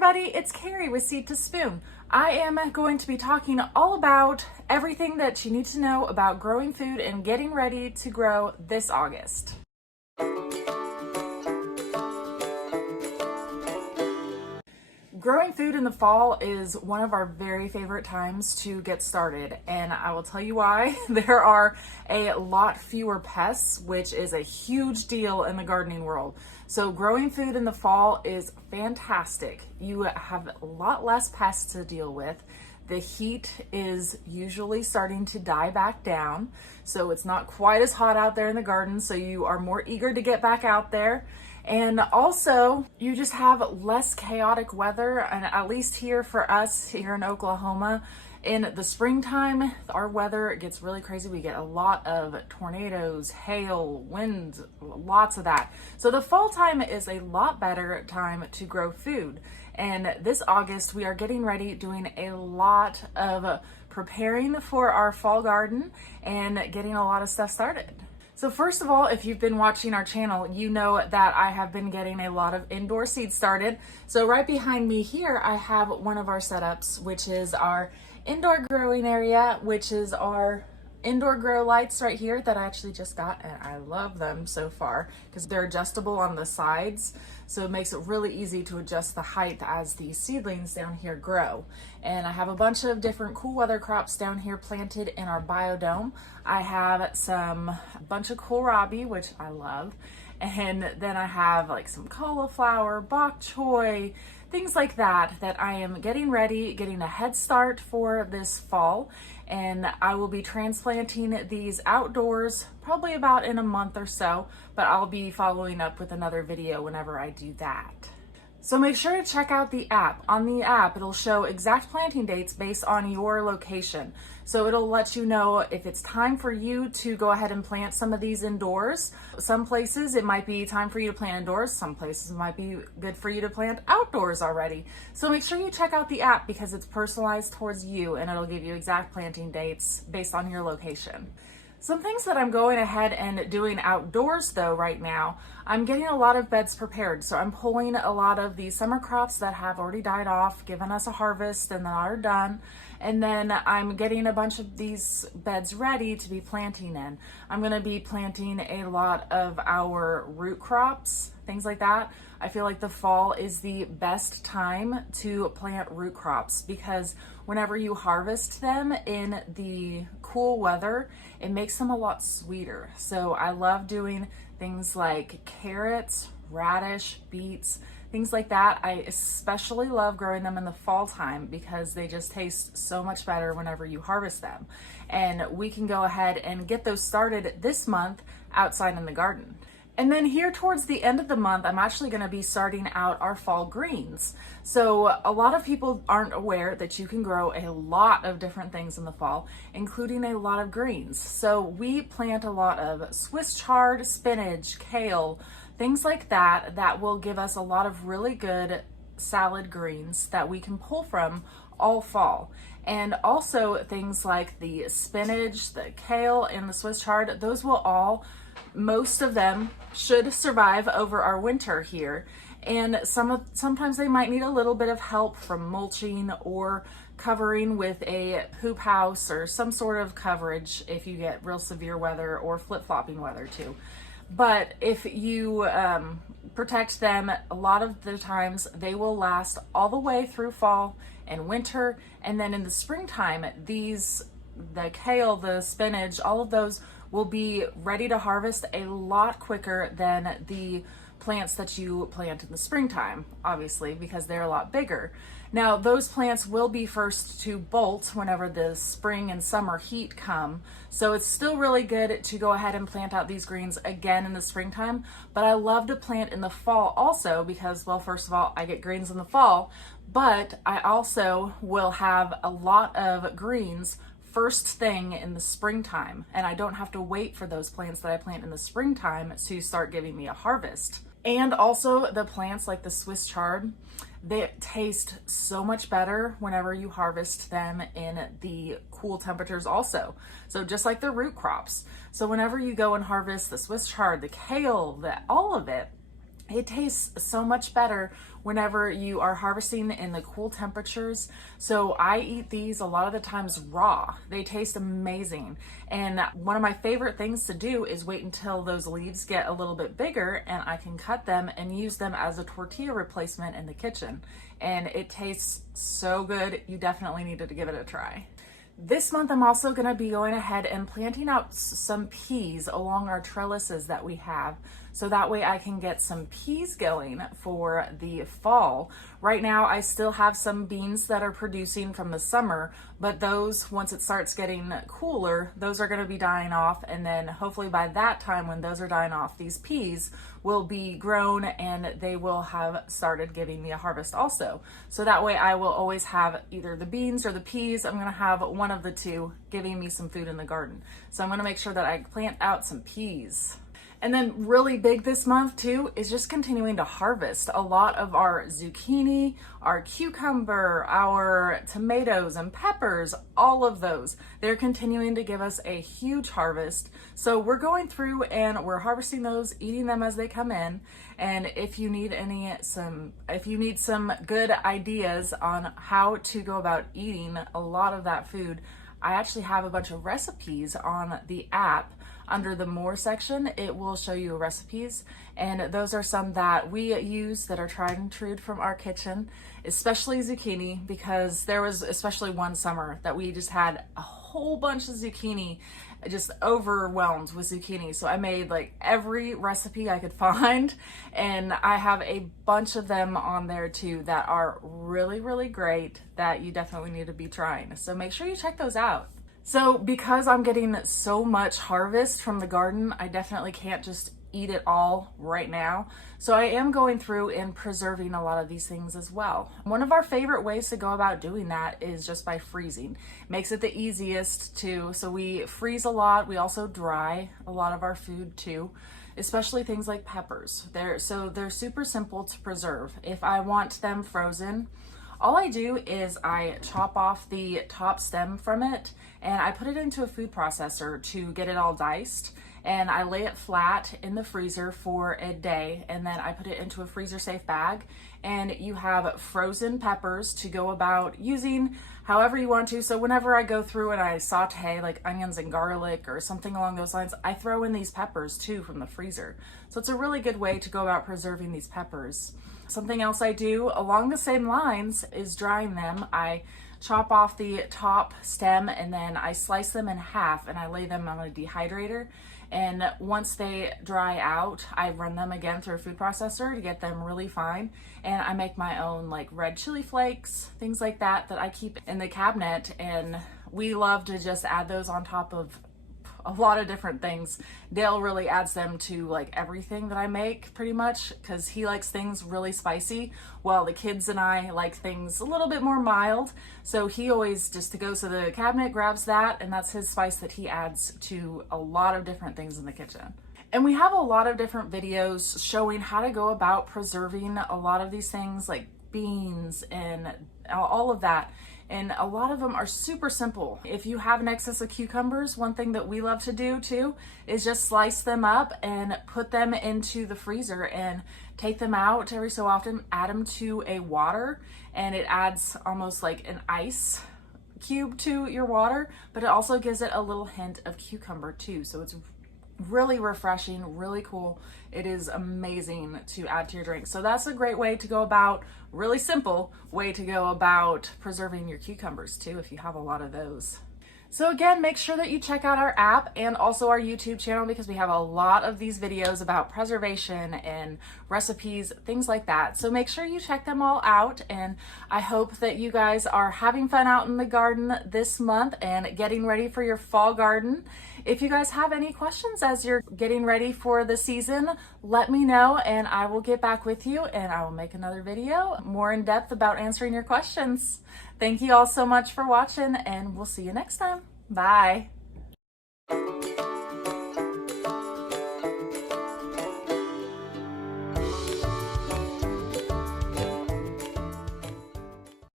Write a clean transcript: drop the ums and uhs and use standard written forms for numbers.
everybody, it's Carrie with Seed to Spoon. I am going to be talking all about everything that you need to know about growing food and getting ready to grow this August. Growing food in the fall is one of our very favorite times to get started, and I will tell you why. There are a lot fewer pests, which is a huge deal in the gardening world. So growing food in the fall is fantastic. You have a lot less pests to deal with. The heat is usually starting to die back down, so it's not quite as hot out there in the garden, so you are more eager to get back out there. And also, you just have less chaotic weather, and at least here for us here in Oklahoma, in the springtime, our weather gets really crazy. We get a lot of tornadoes, hail, winds, lots of that. So the fall time is a lot better time to grow food. And this August, we are getting ready, doing a lot of preparing for our fall garden and getting a lot of stuff started. So first of all, if you've been watching our channel, you know that I have been getting a lot of indoor seeds started. So right behind me here, I have one of our setups, which is our indoor growing area, which is our indoor grow lights right here that I actually just got, and I love them so far because they're adjustable on the sides, so it makes it really easy to adjust the height as the seedlings down here grow. And I have a bunch of different cool weather crops down here planted in our biodome. I have a bunch of kohlrabi, which I love, and then I have like some cauliflower, bok choy, things like that I am getting ready, getting a head start for this fall. And I will be transplanting these outdoors probably about in a month or so, but I'll be following up with another video whenever I do that. So make sure to check out the app. On the app, it'll show exact planting dates based on your location. So it'll let you know if it's time for you to go ahead and plant some of these indoors. Some places it might be time for you to plant indoors. Some places it might be good for you to plant outdoors already. So make sure you check out the app because it's personalized towards you and it'll give you exact planting dates based on your location. Some things that I'm going ahead and doing outdoors though right now, I'm getting a lot of beds prepared. So I'm pulling a lot of the summer crops that have already died off, given us a harvest and that are done. And then I'm getting a bunch of these beds ready to be planting in. I'm gonna be planting a lot of our root crops, things like that. I feel like the fall is the best time to plant root crops because whenever you harvest them in the cool weather, it makes them a lot sweeter. So I love doing things like carrots, radish, beets, things like that. I especially love growing them in the fall time because they just taste so much better whenever you harvest them. And we can go ahead and get those started this month outside in the garden. And then here towards the end of the month, I'm actually going to be starting out our fall greens. So a lot of people aren't aware that you can grow a lot of different things in the fall, including a lot of greens. So we plant a lot of Swiss chard, spinach, kale, things like that, that will give us a lot of really good salad greens that we can pull from all fall. And also things like the spinach, the kale, and the Swiss chard, those will all, most of them should survive over our winter here. And sometimes they might need a little bit of help from mulching or covering with a hoop house or some sort of coverage if you get real severe weather or flip-flopping weather too. But if you protect them, a lot of the times they will last all the way through fall and winter. And then in the springtime, the kale, the spinach, all of those will be ready to harvest a lot quicker than the plants that you plant in the springtime, obviously, because they're a lot bigger. Now, those plants will be first to bolt whenever the spring and summer heat come. So it's still really good to go ahead and plant out these greens again in the springtime. But I love to plant in the fall also because, well, first of all, I get greens in the fall, but I also will have a lot of greens first thing in the springtime, and I don't have to wait for those plants that I plant in the springtime to start giving me a harvest. And also the plants like the Swiss chard, they taste so much better whenever you harvest them in the cool temperatures also. So just like the root crops. So whenever you go and harvest the Swiss chard, the kale, all of it, It tastes so much better whenever you are harvesting in the cool temperatures. So I eat these a lot of the times raw. They taste amazing. And one of my favorite things to do is wait until those leaves get a little bit bigger and I can cut them and use them as a tortilla replacement in the kitchen. And it tastes so good. You definitely needed to give it a try. This month, I'm also going to be going ahead and planting out some peas along our trellises that we have. So that way I can get some peas going for the fall. Right now, I still have some beans that are producing from the summer, but those, once it starts getting cooler, those are going to be dying off. And then hopefully by that time, when those are dying off, these peas will be grown and they will have started giving me a harvest also. So that way I will always have either the beans or the peas. I'm going to have one of the two giving me some food in the garden. So I'm going to make sure that I plant out some peas. And then really big this month too is just continuing to harvest a lot of our zucchini, our cucumber, our tomatoes and peppers, all of those. They're continuing to give us a huge harvest. So we're going through and we're harvesting those, eating them as they come in. And if you need some good ideas on how to go about eating a lot of that food, I actually have a bunch of recipes on the app. Under the more section, it will show you recipes, and those are some that we use that are tried and true from our kitchen, especially zucchini, because there was especially one summer that we just had a whole bunch of zucchini, just overwhelmed with zucchini. So I made like every recipe I could find, and I have a bunch of them on there too that are really, really great that you definitely need to be trying. So make sure you check those out. So because I'm getting so much harvest from the garden, I definitely can't just eat it all right now. So I am going through and preserving a lot of these things as well. One of our favorite ways to go about doing that is just by freezing. Makes it the easiest too. So we freeze a lot. We also dry a lot of our food too, especially things like peppers. They're super simple to preserve. If I want them frozen, all I do is I chop off the top stem from it and I put it into a food processor to get it all diced, and I lay it flat in the freezer for a day, and then I put it into a freezer safe bag, and you have frozen peppers to go about using however you want to. So whenever I go through and I saute like onions and garlic or something along those lines, I throw in these peppers too from the freezer. So it's a really good way to go about preserving these peppers. Something else I do along the same lines is drying them. I chop off the top stem and then I slice them in half and I lay them on a dehydrator. And once they dry out, I run them again through a food processor to get them really fine. And I make my own like red chili flakes, things like that I keep in the cabinet. And we love to just add those on top of a lot of different things. Dale really adds them to like everything that I make pretty much because he likes things really spicy, while the kids and I like things a little bit more mild. So he always just goes to the cabinet, grabs that, and that's his spice that he adds to a lot of different things in the kitchen. And we have a lot of different videos showing how to go about preserving a lot of these things like beans and all of that. And a lot of them are super simple. If you have an excess of cucumbers, one thing that we love to do too is just slice them up and put them into the freezer and take them out every so often, add them to a water, and it adds almost like an ice cube to your water, but it also gives it a little hint of cucumber too. So it's really refreshing, really cool. It is amazing to add to your drink. So that's a great way to go about, really simple way to go about preserving your cucumbers too, if you have a lot of those. So again, make sure that you check out our app and also our YouTube channel, because we have a lot of these videos about preservation and recipes, things like that. So make sure you check them all out, and I hope that you guys are having fun out in the garden this month and getting ready for your fall garden. If you guys have any questions as you're getting ready for the season, let me know and I will get back with you and I will make another video more in depth about answering your questions. Thank you all so much for watching, and we'll see you next time. Bye.